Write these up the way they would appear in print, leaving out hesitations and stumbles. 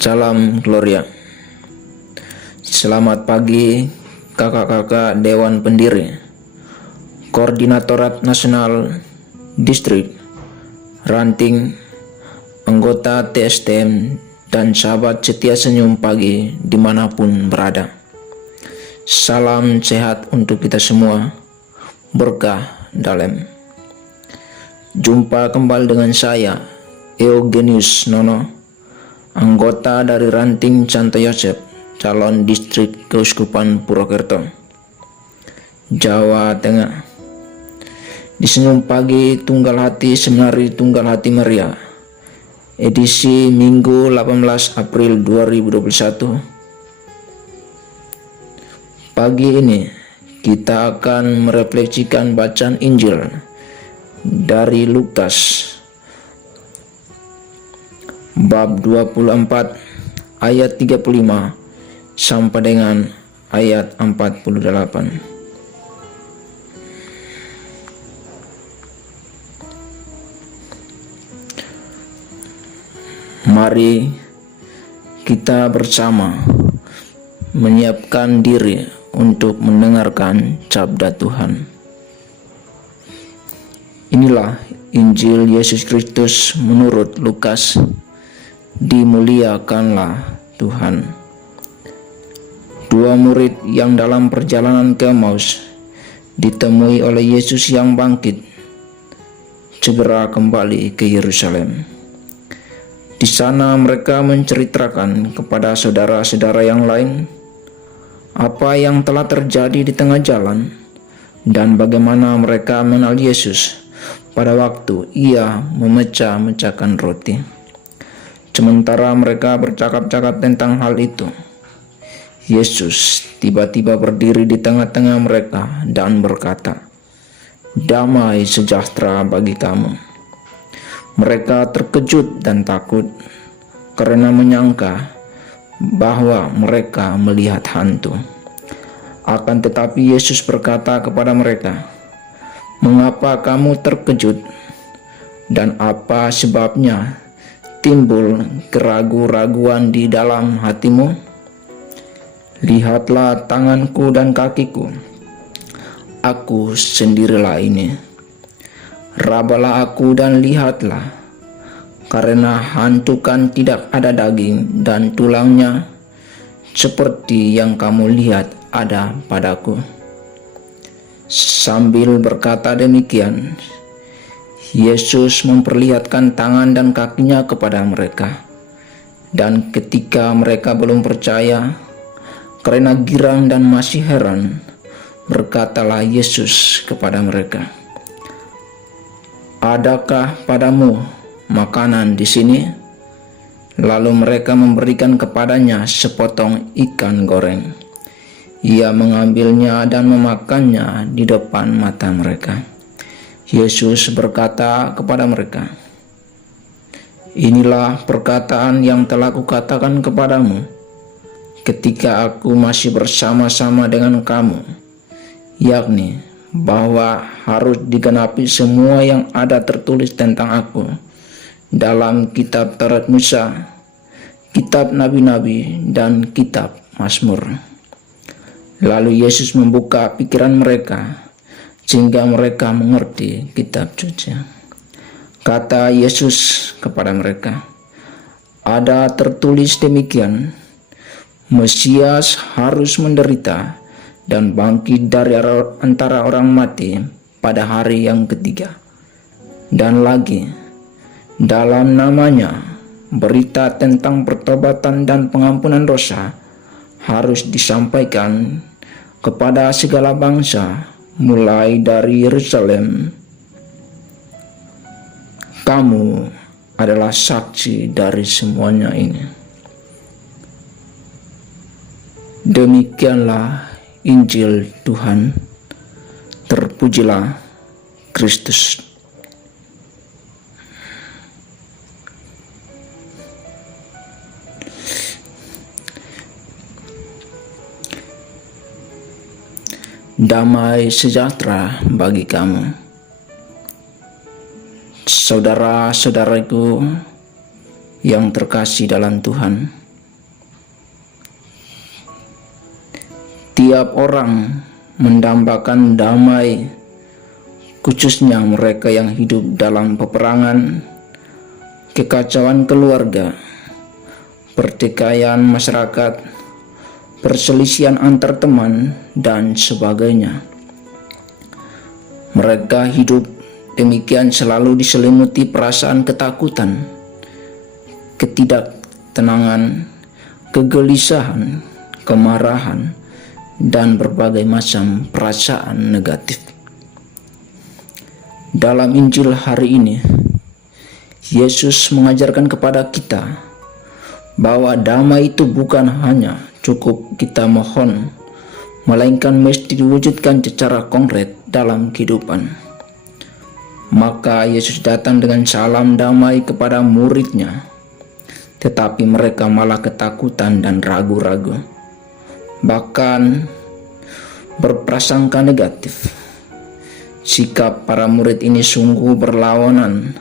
Salam Gloria. Selamat pagi kakak-kakak Dewan Pendiri, Koordinatorat Nasional Distrik, Ranting, anggota TSTM, dan sahabat setia senyum pagi dimanapun berada. Salam sehat untuk kita semua, berkah dalam. Jumpa kembali dengan saya, Eugenius Nono, anggota dari Ranting Santo Yosef, calon distrik Keuskupan Purwokerto, Jawa Tengah. Di Senyum Pagi Tunggal Hati Seminari Tunggal Hati Maria, edisi Minggu 18 April 2021. Pagi ini kita akan merefleksikan bacaan Injil dari Lukas bab 24 ayat 35 sampai dengan ayat 48. Mari kita bersama menyiapkan diri untuk mendengarkan sabda Tuhan. Inilah Injil Yesus Kristus menurut Lukas. Dimuliakanlah Tuhan. Dua murid yang dalam perjalanan ke Emmaus ditemui oleh Yesus yang bangkit, segera kembali ke Yerusalem. Di sana mereka menceritakan kepada saudara-saudara yang lain apa yang telah terjadi di tengah jalan dan bagaimana mereka mengenal Yesus pada waktu ia memecah-mecahkan roti. Sementara mereka bercakap-cakap tentang hal itu, Yesus tiba-tiba berdiri di tengah-tengah mereka dan berkata, "Damai sejahtera bagi kamu." Mereka terkejut dan takut karena menyangka bahwa mereka melihat hantu. Akan tetapi Yesus berkata kepada mereka, "Mengapa kamu terkejut? Dan apa sebabnya timbul keraguan-raguan di dalam hatimu? Lihatlah tanganku dan kakiku, aku sendirilah ini. Rabalah aku dan lihatlah, karena hantu kan tidak ada daging dan tulangnya, seperti yang kamu lihat ada padaku." Sambil berkata demikian, Yesus memperlihatkan tangan dan kakinya kepada mereka. Dan ketika mereka belum percaya, karena girang dan masih heran, berkatalah Yesus kepada mereka, "Adakah padamu makanan di sini?" Lalu mereka memberikan kepadanya sepotong ikan goreng. Ia mengambilnya dan memakannya di depan mata mereka. Yesus berkata kepada mereka, "Inilah perkataan yang telah kukatakan kepadamu ketika aku masih bersama-sama dengan kamu, yakni bahwa harus digenapi semua yang ada tertulis tentang aku dalam kitab Taurat Musa, kitab Nabi-Nabi, dan kitab Mazmur." Lalu Yesus membuka pikiran mereka sehingga mereka mengerti kitab suci. Kata Yesus kepada mereka, "Ada tertulis demikian, Mesias harus menderita dan bangkit dari antara orang mati pada hari yang ketiga. Dan lagi, dalam namanya berita tentang pertobatan dan pengampunan dosa harus disampaikan kepada segala bangsa, mulai dari Yerusalem. Kamu adalah saksi dari semuanya ini." Demikianlah Injil Tuhan. Terpujilah Kristus. Damai sejahtera bagi kamu. Saudara-saudaraku yang terkasih dalam Tuhan, tiap orang mendambakan damai, khususnya mereka yang hidup dalam peperangan, kekacauan keluarga, pertikaian masyarakat, perselisihan antar teman, dan sebagainya. Mereka hidup demikian selalu diselimuti perasaan ketakutan, ketidaktenangan, kegelisahan, kemarahan, dan berbagai macam perasaan negatif. Dalam Injil hari ini, Yesus mengajarkan kepada kita bahwa damai itu bukan hanya cukup kita mohon, melainkan mesti diwujudkan secara konkret dalam kehidupan. Maka Yesus datang dengan salam damai kepada murid-Nya, tetapi mereka malah ketakutan dan ragu-ragu, bahkan berprasangka negatif. Sikap para murid ini sungguh berlawanan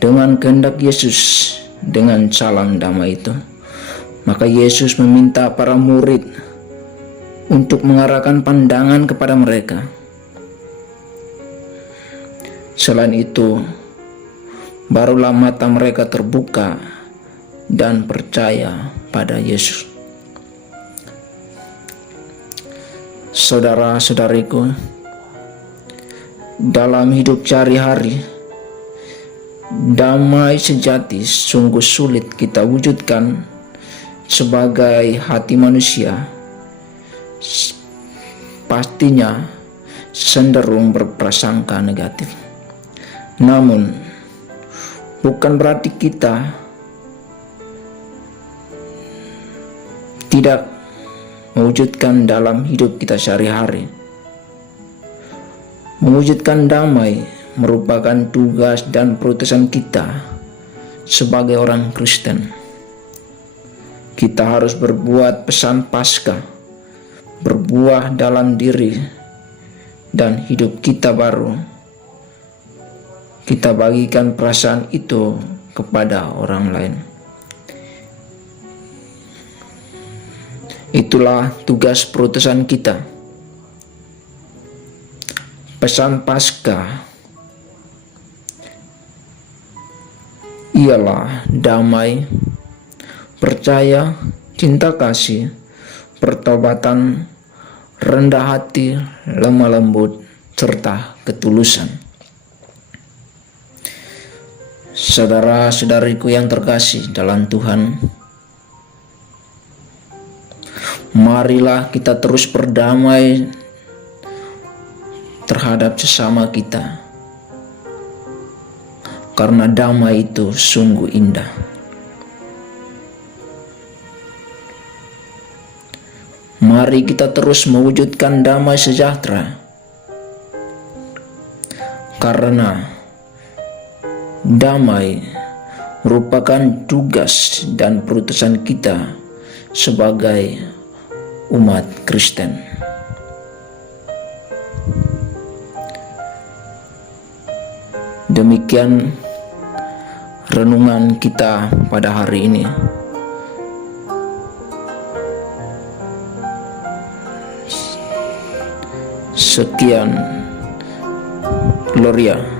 dengan kehendak Yesus dengan salam damai itu. Maka Yesus meminta para murid untuk mengarahkan pandangan kepada mereka. Selain itu, barulah mata mereka terbuka dan percaya pada Yesus. Saudara-saudariku, dalam hidup sehari-hari, damai sejati sungguh sulit kita wujudkan sebagai hati manusia. Pastinya cenderung berprasangka negatif. Namun, bukan berarti kita tidak mewujudkan dalam hidup kita sehari-hari. Mewujudkan damai merupakan tugas dan perutusan kita sebagai orang Kristen. Kita harus berbuat pesan Paskah, berbuah dalam diri dan hidup kita baru. Kita bagikan perasaan itu kepada orang lain. Itulah tugas perutusan kita. Pesan Paskah ialah damai, percaya, cinta kasih, pertobatan, rendah hati, lemah lembut, serta ketulusan. Saudara-saudariku yang terkasih dalam Tuhan, marilah kita terus berdamai terhadap sesama kita, karena damai itu sungguh indah. Mari kita terus mewujudkan damai sejahtera, karena damai merupakan tugas dan perutusan kita sebagai umat Kristen. Demikian renungan kita pada hari ini. Sekian, Gloria.